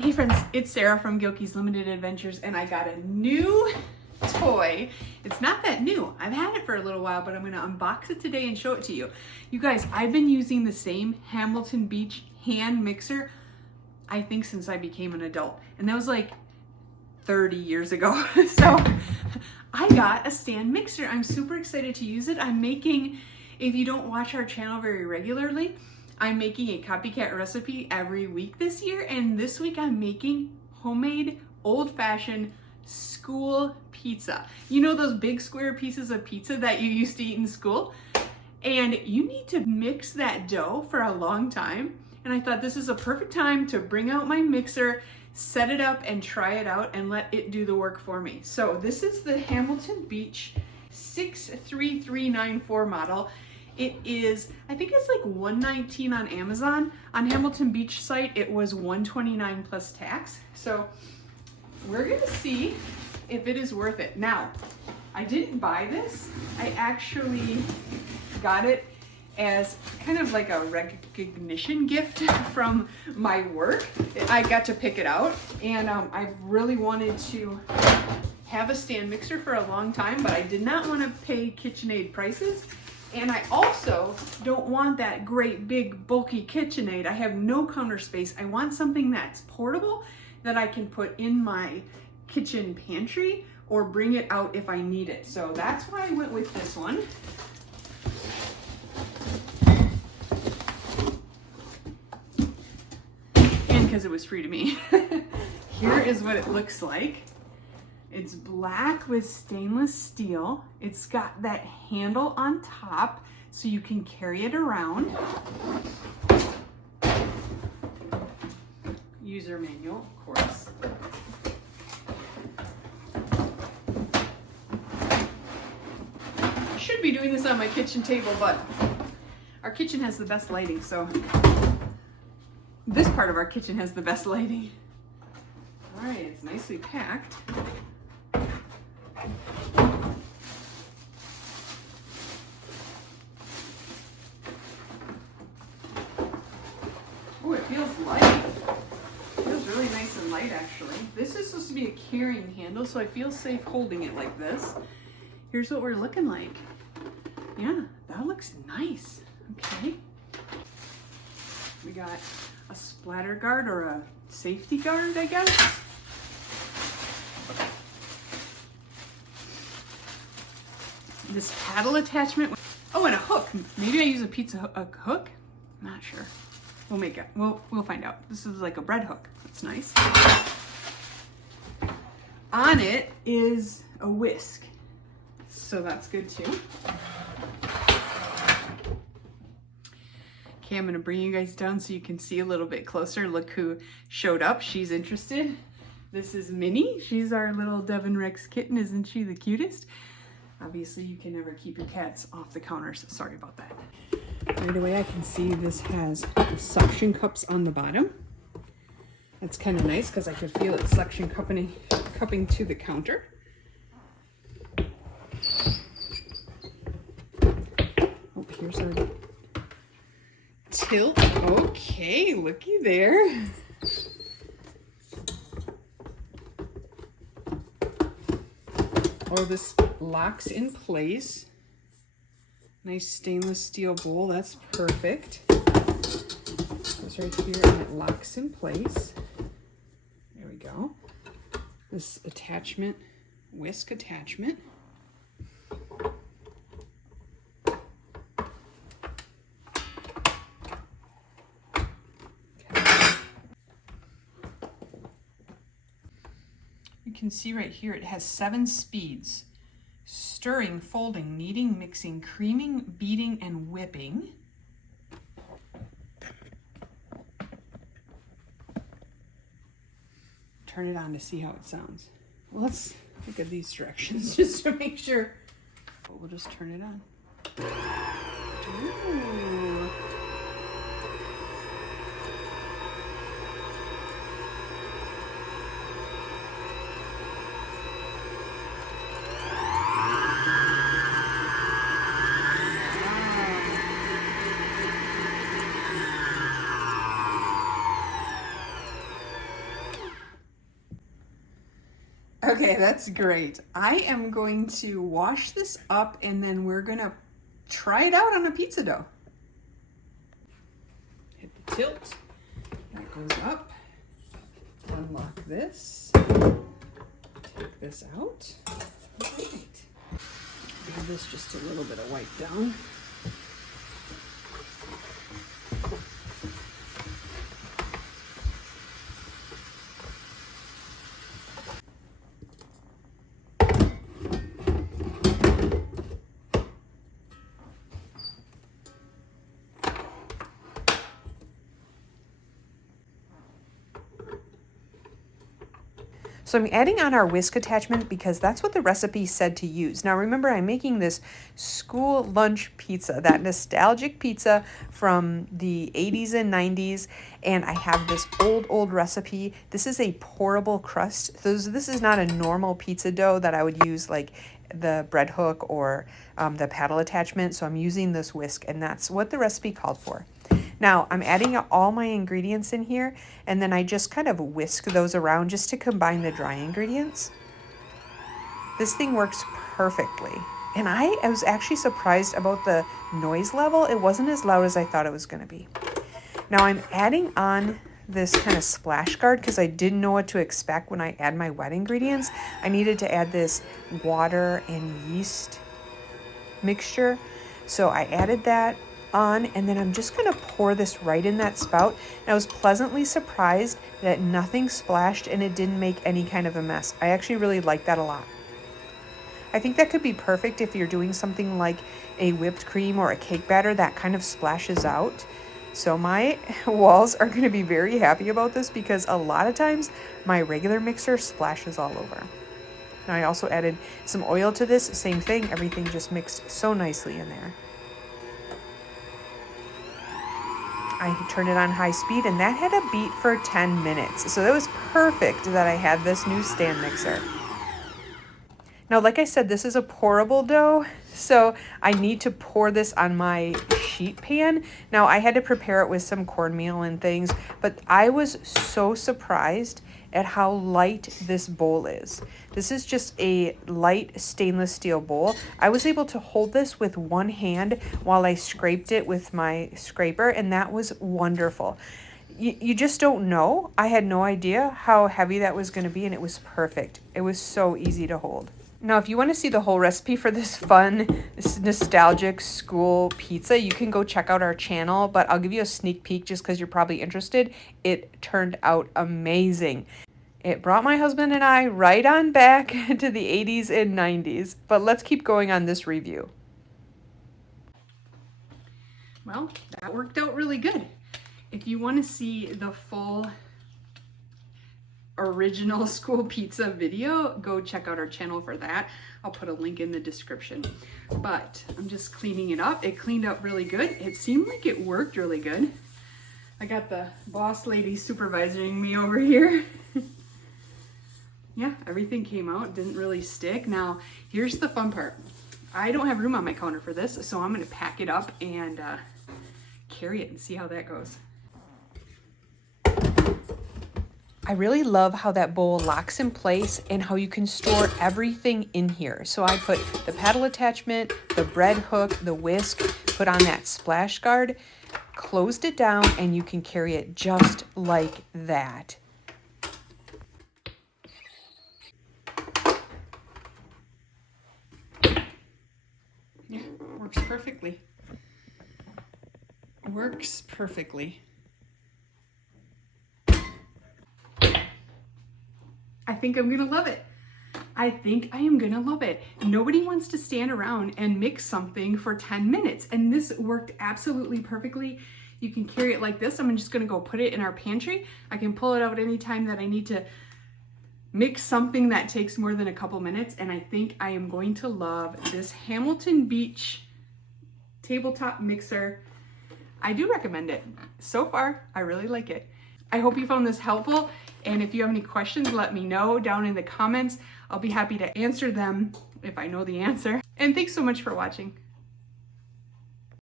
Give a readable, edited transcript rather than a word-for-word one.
Hey friends, it's Sarah from Gilkey's Limited Adventures, and I got a new toy. It's not that new. I've had it for a little while, but I'm gonna unbox it today and show it to you. You guys, I've been using the same Hamilton Beach hand mixer, I think since I became an adult. And that was like 30 years ago. So I got a stand mixer. I'm super excited to use it. I'm making, if you don't watch our channel very regularly, I'm making a copycat recipe every week this year, and this week I'm making homemade, old-fashioned school pizza. You know those big square pieces of pizza that you used to eat in school? And you need to mix that dough for a long time. And I thought this is a perfect time to bring out my mixer, set it up, and try it out and let it do the work for me. So this is the Hamilton Beach 63394 model. It is, I think it's like $119 on Amazon. On Hamilton Beach site, it was $129 plus tax. So we're gonna see if it is worth it. Now, I didn't buy this. I actually got it as kind of like a recognition gift from my work. I got to pick it out, and I really wanted to have a stand mixer for a long time, but I did not want to pay KitchenAid prices. And I also don't want that great big bulky KitchenAid. I have no counter space. I want something that's portable that I can put in my kitchen pantry or bring it out if I need it. So that's why I went with this one. And because it was free to me. Here is what it looks like. It's black with stainless steel. It's got that handle on top so you can carry it around. User manual, of course. I should be doing this on my kitchen table, but our kitchen has the best lighting, so this part of our kitchen has the best lighting. All right, it's nicely packed. Oh, it feels light. It feels really nice and light, actually. This is supposed to be a carrying handle, so I feel safe holding it like this. Here's what we're looking like. Yeah, that looks nice. Okay. We got a splatter guard or a safety guard, I guess. This paddle attachment. Oh, and a hook. Maybe I use a pizza hook. Not sure. We'll make it. We'll find out. This is like a bread hook. That's nice. On it is a whisk, so that's good too. Okay, I'm gonna bring you guys down so you can see a little bit closer. Look who showed up. She's interested. This is Minnie. She's our little Devon Rex kitten. Isn't she the cutest? Obviously, you can never keep your cats off the counter, so sorry about that. Right away, I can see this has suction cups on the bottom. That's kind of nice because I could feel it suction cupping to the counter. Oh, here's our tilt. Okay, looky there. Oh, this locks in place. Nice stainless steel bowl, that's perfect. Goes right here and it locks in place. There we go. This attachment, whisk attachment. Okay. You can see right here it has 7 speeds. Stirring, folding, kneading, mixing, creaming, beating, and whipping. Turn it on to see how it sounds. Well, let's look at these directions just to make sure. We'll just turn it on. Ooh. Okay, that's great. I am going to wash this up and then we're gonna try it out on a pizza dough. Hit the tilt, that goes up. Unlock this, take this out. All right. Give this just a little bit of wipe down. So I'm adding on our whisk attachment because that's what the recipe said to use. Now remember, I'm making this school lunch pizza, that nostalgic pizza from the 80s and 90s, and I have this old recipe. This is a pourable crust. This is not a normal pizza dough that I would use like the bread hook or the paddle attachment, so I'm using this whisk, and that's what the recipe called for. Now I'm adding all my ingredients in here, and then I just kind of whisk those around just to combine the dry ingredients. This thing works perfectly. And I was actually surprised about the noise level. It wasn't as loud as I thought it was going to be. Now I'm adding on this kind of splash guard because I didn't know what to expect when I add my wet ingredients. I needed to add this water and yeast mixture. So I added that on, and then I'm just going to pour this right in that spout. And I was pleasantly surprised that nothing splashed and it didn't make any kind of a mess. I actually really like that a lot. I think that could be perfect if you're doing something like a whipped cream or a cake batter that kind of splashes out. So my walls are going to be very happy about this because a lot of times my regular mixer splashes all over. Now I also added some oil to this, same thing, everything just mixed so nicely in there. I turned it on high speed, and that had a beat for 10 minutes. So that was perfect that I had this new stand mixer. Now, like I said, this is a pourable dough, so I need to pour this on my sheet pan. Now, I had to prepare it with some cornmeal and things, but I was so surprised at how light this bowl is. This is just a light stainless steel bowl. I was able to hold this with one hand while I scraped it with my scraper, and that was wonderful. You just don't know. I had no idea how heavy that was going to be, and it was perfect. It was so easy to hold. Now, if you want to see the whole recipe for this fun, this nostalgic school pizza, you can go check out our channel, but I'll give you a sneak peek just because you're probably interested. It turned out amazing. It brought my husband and I right on back to the 80s and 90s, but let's keep going on this review. Well, that worked out really good. If you want to see the full original school pizza video, go check out our channel for that. I'll put a link in the description. But I'm just cleaning it up. It cleaned up really good. It seemed like it worked really good. I got the boss lady supervising me over here. Yeah, everything came out, didn't really stick. Now, here's the fun part. I don't have room on my counter for this, so I'm gonna pack it up and carry it and see how that goes. I really love how that bowl locks in place and how you can store everything in here. So I put the paddle attachment, the bread hook, the whisk, put on that splash guard, closed it down, and you can carry it just like that. Yeah, works perfectly. Works perfectly. I think I'm gonna love it. I think I am gonna love it. Nobody wants to stand around and mix something for 10 minutes, and this worked absolutely perfectly. You can carry it like this. I'm just gonna go put it in our pantry. I can pull it out anytime that I need to mix something that takes more than a couple minutes, and I think I am going to love this Hamilton Beach tabletop mixer. I do recommend it. So far, I really like it. I hope you found this helpful, and if you have any questions, let me know down in the comments. I'll be happy to answer them if I know the answer. And thanks so much for watching.